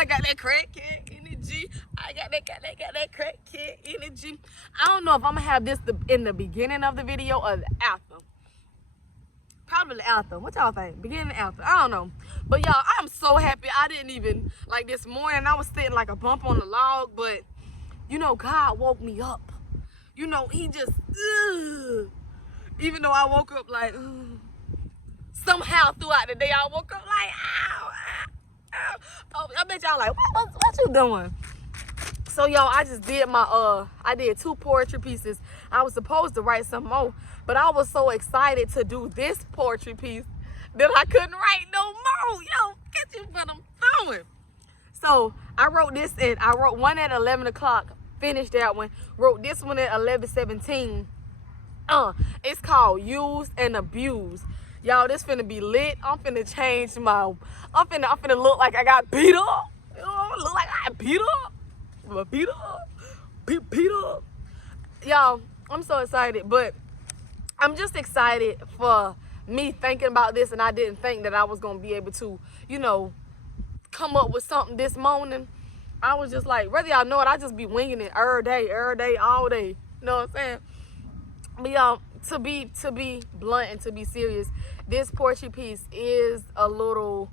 I got that crackhead energy. I got that crackhead energy. I don't know if I'm gonna have this in the beginning of the video or the after. Probably the after. What y'all think? Beginning after. I don't know. But y'all, I'm so happy. I didn't even, like this morning, I was sitting like a bump on the log, but you know, God woke me up. You know, he just, even though I woke up like, somehow throughout the day, I woke up like, ow, ow, ow. Oh, I bet y'all like, what you doing? So y'all, I just did my, I did 2 poetry pieces. I was supposed to write some more, but I was so excited to do this poetry piece that I couldn't write no more. Yo, get you what I'm doing. So I wrote this, and I wrote one at 11 o'clock, finished that one, wrote this one at 11:17. It's called Use and Abuse. Y'all, this finna be lit. I'm finna change my, I'm finna look like I got beat up. You know, look like I got beat up. Beat up. Y'all, I'm so excited, but I'm just excited for me thinking about this, and I didn't think that I was gonna be able to, you know, come up with something this morning. I was just like, whether y'all know it, I just be winging it every day, all day. You know what I'm saying? But y'all, to be blunt and to be serious, this poetry piece is a little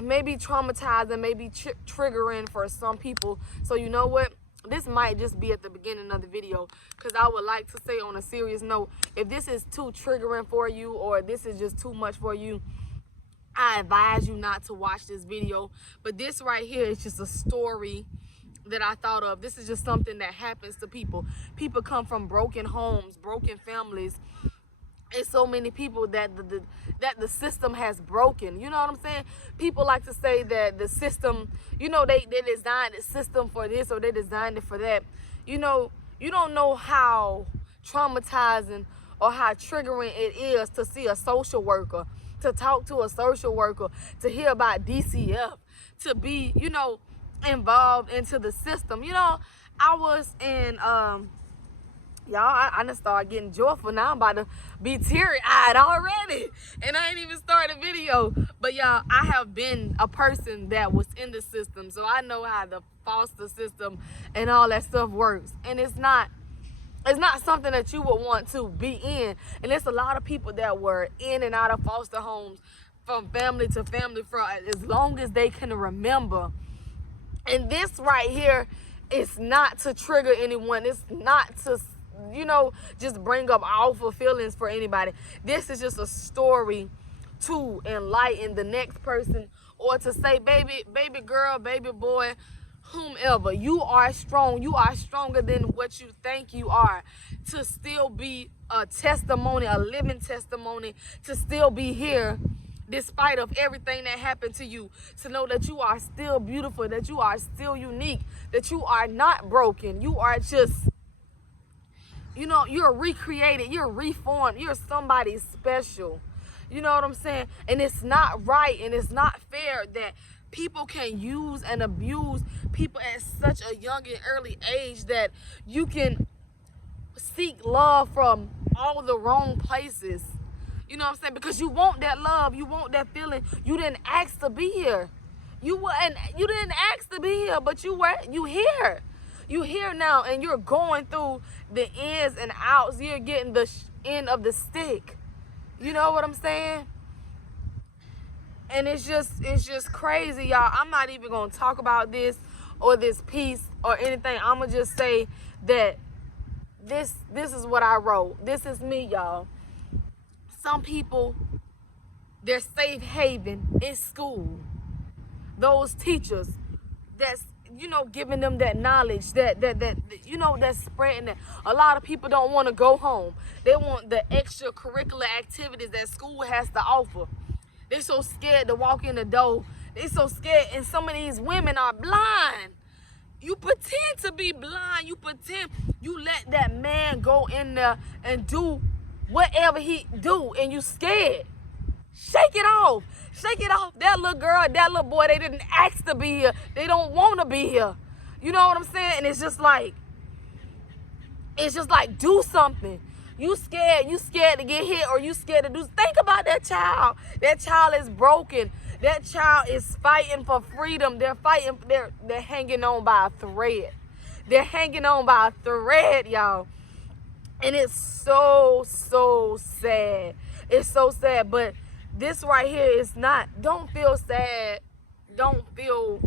maybe traumatizing, maybe triggering for some people. So you know what? This might just be at the beginning of the video, because I would like to say on a serious note, if this is too triggering for you or this is just too much for you, I advise you not to watch this video. But this right here is just a story that I thought of. This is just something that happens to people. People come from broken homes, broken families. It's so many people that the system has broken. You know what I'm saying? People like to say that the system, you know, they designed the system for this or they designed it for that. You know, you don't know how traumatizing or how triggering it is to see a social worker, to talk to a social worker, to hear about DCF, to be, you know, involved into the system. You know, I was in y'all, I done started getting joyful now. I'm about to be teary-eyed already. And I ain't even started a video. But y'all, I have been a person that was in the system. So I know how the foster system and all that stuff works. And it's not something that you would want to be in. And there's a lot of people that were in and out of foster homes from family to family for as long as they can remember. And this right here is not to trigger anyone. It's not to, you know, just bring up awful feelings for anybody. This is just a story to enlighten the next person, or to say, baby girl, baby boy, whomever, you are strong. You are stronger than what you think you are. To still be a testimony, a living testimony, to still be here despite of everything that happened to you, to know that you are still beautiful, that you are still unique, that you are not broken. You are just, you know, you're recreated, you're reformed, you're somebody special. You know what I'm saying? And it's not right and it's not fair that people can use and abuse people at such a young and early age, that you can seek love from all the wrong places. You know what I'm saying? Because you want that love, you want that feeling. You didn't ask to be here. You didn't ask to be here, but you here. You here now, and you're going through the ins and outs. You're getting the end of the stick. You know what I'm saying? And it's just crazy, y'all. I'm not even gonna talk about this or this piece or anything. I'm gonna just say that this is what I wrote. This is me, y'all. Some people, their safe haven is school. Those teachers that's, you know, giving them that knowledge, that you know, that's spreading that. A lot of people don't want to go home. They want the extracurricular activities that school has to offer. They're so scared to walk in the door. They're so scared, and some of these women are blind. You pretend to be blind. You pretend you let that man go in there and do whatever he do, and you scared. Shake it off. Shake it off. That little girl, that little boy, they didn't ask to be here. They don't want to be here. You know what I'm saying? And it's just like, do something. You scared to get hit, or you scared to do. Think about that child. That child is broken. That child is fighting for freedom. They're fighting, they're hanging on by a thread. They're hanging on by a thread, y'all. And it's so, so sad. It's so sad. But this right here is not, don't feel sad. Don't feel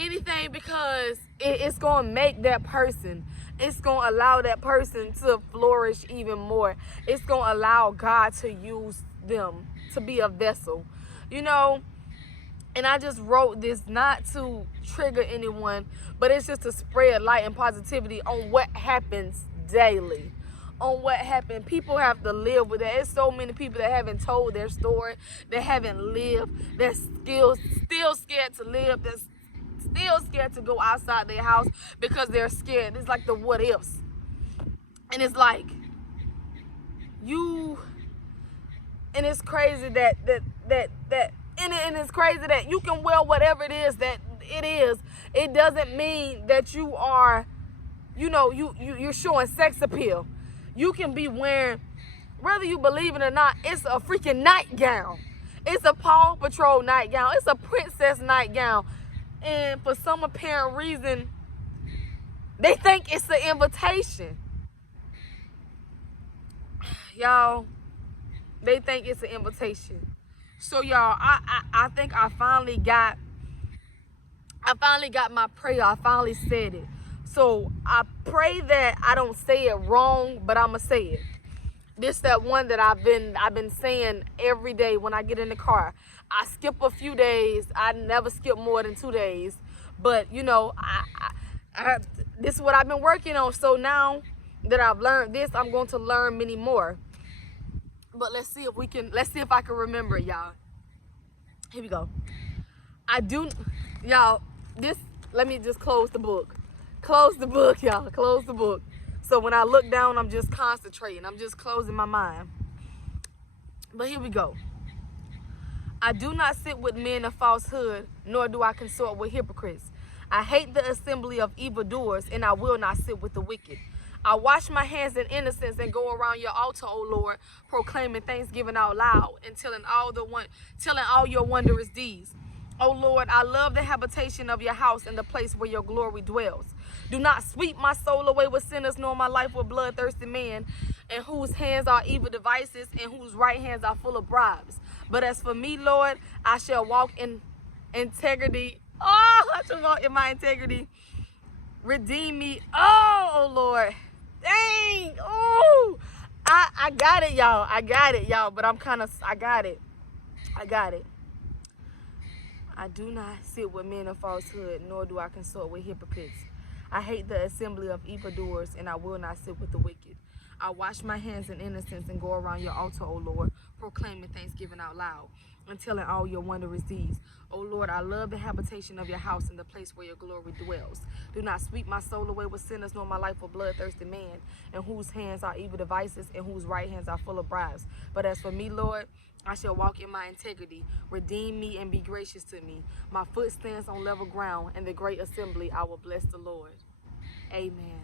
anything, because it's going to make that person, it's going to allow that person to flourish even more. It's going to allow God to use them to be a vessel, you know. And I just wrote this not to trigger anyone, but it's just to spread light and positivity on what happens daily. On what happened. People have to live with it. There's so many people that haven't told their story, that haven't lived, that's still scared to live, that's still scared to go outside their house because they're scared. It's like the what ifs. And it's like and it's crazy that it's crazy that you can wear whatever it is that it is. It doesn't mean that you are, you're showing sex appeal. You can be wearing, whether you believe it or not, it's a freaking nightgown. It's a Paw Patrol nightgown. It's a princess nightgown. And for some apparent reason, they think it's an invitation. Y'all, they think it's an invitation. So y'all, I think I finally got my prayer. I finally said it. So I pray that I don't say it wrong, but I'ma say it. This that one that I've been saying every day when I get in the car. I skip a few days. I never skip more than 2 days. But I this is what I've been working on. So now that I've learned this, I'm going to learn many more. But let's see if I can remember it, y'all. Here we go. Let me just close the book. Close the book, y'all. Close the book. So when I look down, I'm just concentrating. I'm just closing my mind. But here we go. I do not sit with men of falsehood, nor do I consort with hypocrites. I hate the assembly of evildoers, and I will not sit with the wicked. I wash my hands in innocence and go around your altar, O Lord, proclaiming thanksgiving out loud and telling all your wondrous deeds. O Lord, I love the habitation of your house and the place where your glory dwells. Do not sweep my soul away with sinners, nor my life with bloodthirsty men, in whose hands are evil devices, and whose right hands are full of bribes. But as for me, Lord, I shall walk in integrity. Oh, I shall walk in my integrity. Redeem me. Oh, Lord. Dang. Oh, I got it, y'all. I got it, y'all. But I got it. I do not sit with men of falsehood, nor do I consort with hypocrites. I hate the assembly of evildoers, and I will not sit with the wicked. I wash my hands in innocence and go around your altar, O Lord, proclaiming thanksgiving out loud and telling all your wondrous deeds. O Lord, I love the habitation of your house and the place where your glory dwells. Do not sweep my soul away with sinners, nor my life with bloodthirsty man, in whose hands are evil devices, and whose right hands are full of bribes. But as for me, Lord, I shall walk in my integrity. Redeem me and be gracious to me. My foot stands on level ground. In the great assembly, I will bless the Lord. Amen.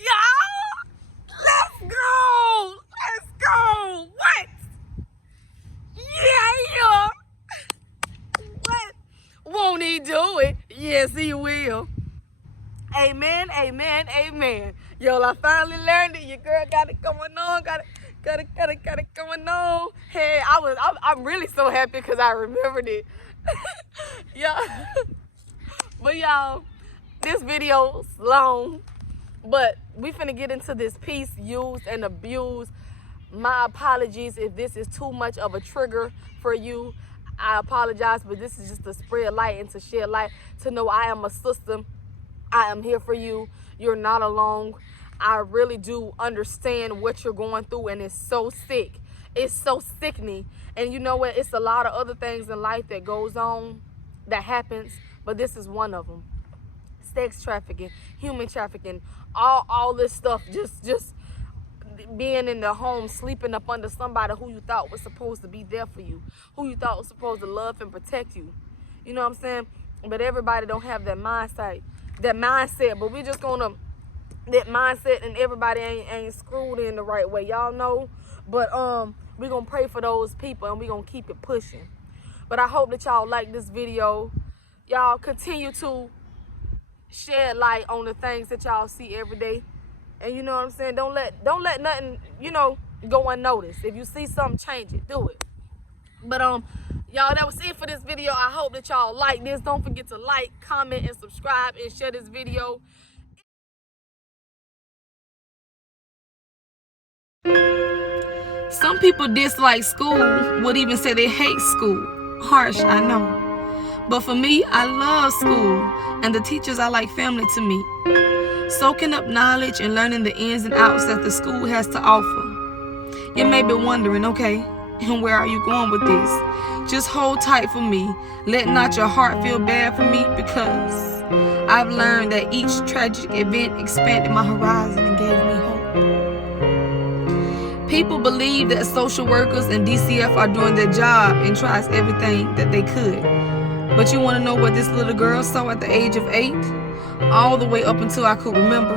Y'all, let's go. Let's go. What? Yeah. What? Won't he do it? Yes, he will. Amen. Yo, I finally learned it. Your girl got it going on. Got it going on. Hey, I'm really so happy because I remembered it. Yeah. But y'all, this video's long, but we finna get into this piece, used and abused. My apologies if this is too much of a trigger for you. I apologize, but this is just to spread light and to shed light, to know I am a sister. I am here for you. You're not alone. I really do understand what you're going through, and it's so sick. It's so sickening. And you know what? It's a lot of other things in life that goes on, that happens, but this is one of them. Sex trafficking, human trafficking, all this stuff, just being in the home, sleeping up under somebody who you thought was supposed to be there for you, who you thought was supposed to love and protect you. You know what I'm saying? But everybody don't have that mindset. But we just gonna, that mindset, and everybody ain't screwed in the right way, y'all know. But We're going to pray for those people, and we're going to keep it pushing. But I hope that y'all like this video. Y'all continue to shed light on the things that y'all see every day. And you know what I'm saying? Don't let nothing, you know, go unnoticed. If you see something, change it. Do it. But y'all, that was it for this video. I hope that y'all like this. Don't forget to like, comment, and subscribe, and share this video. Some people dislike school, would even say they hate school. Harsh, I know. But for me, I love school, and the teachers are like family to me. Soaking up knowledge and learning the ins and outs that the school has to offer. You may be wondering, okay, and where are you going with this? Just hold tight for me. Let not your heart feel bad for me, because I've learned that each tragic event expanded my horizon and gave me hope. People believe that social workers and DCF are doing their job and tries everything that they could. But you want to know what this little girl saw at the age of 8? All the way up until I could remember.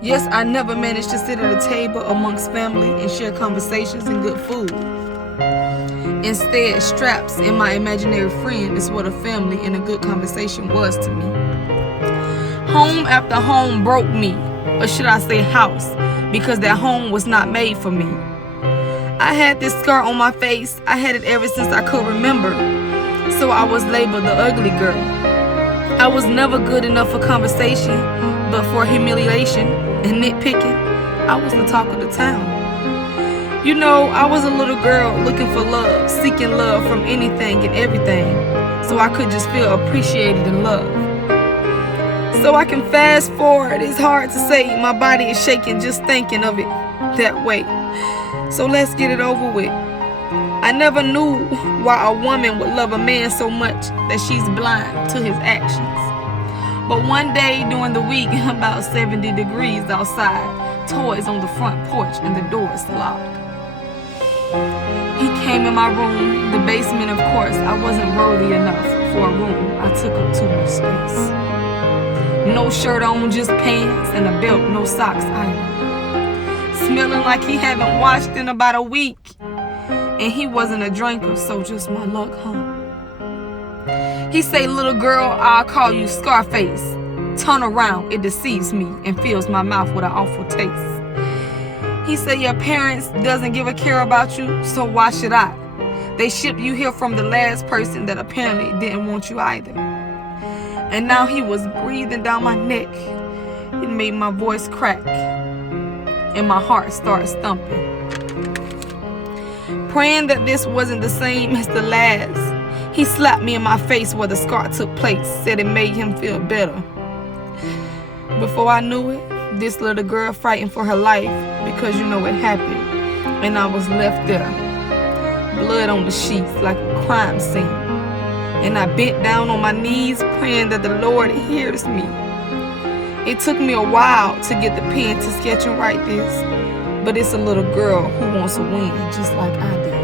Yes, I never managed to sit at a table amongst family and share conversations and good food. Instead, straps and my imaginary friend is what a family and a good conversation was to me. Home after home broke me, or should I say house, because that home was not made for me. I had this scar on my face. I had it ever since I could remember. So I was labeled the ugly girl. I was never good enough for conversation, but for humiliation and nitpicking, I was the talk of the town. You know, I was a little girl looking for love, seeking love from anything and everything, so I could just feel appreciated and loved. So I can fast forward. It's hard to say. My body is shaking just thinking of it that way. So let's get it over with. I never knew why a woman would love a man so much that she's blind to his actions. But one day during the week, about 70 degrees outside, toys on the front porch and the doors locked. He came in my room, the basement, of course. I wasn't worthy enough for a room. I took up too much space. No shirt on, just pants and a belt, no socks either. Smelling like he haven't washed in about a week. And he wasn't a drinker, so just my luck, huh? He say, little girl, I'll call you Scarface. Turn around, it deceives me and fills my mouth with an awful taste. He say, your parents doesn't give a care about you, so why should I? They shipped you here from the last person that apparently didn't want you either. And now he was breathing down my neck. It made my voice crack and my heart start thumping. Praying that this wasn't the same as the last, he slapped me in my face where the scar took place, said it made him feel better. Before I knew it, this little girl frightened for her life, because you know it happened, and I was left there, blood on the sheets like a crime scene. And I bent down on my knees praying that the Lord hears me. It took me a while to get the pen to sketch and write this, but it's a little girl who wants to win just like I did.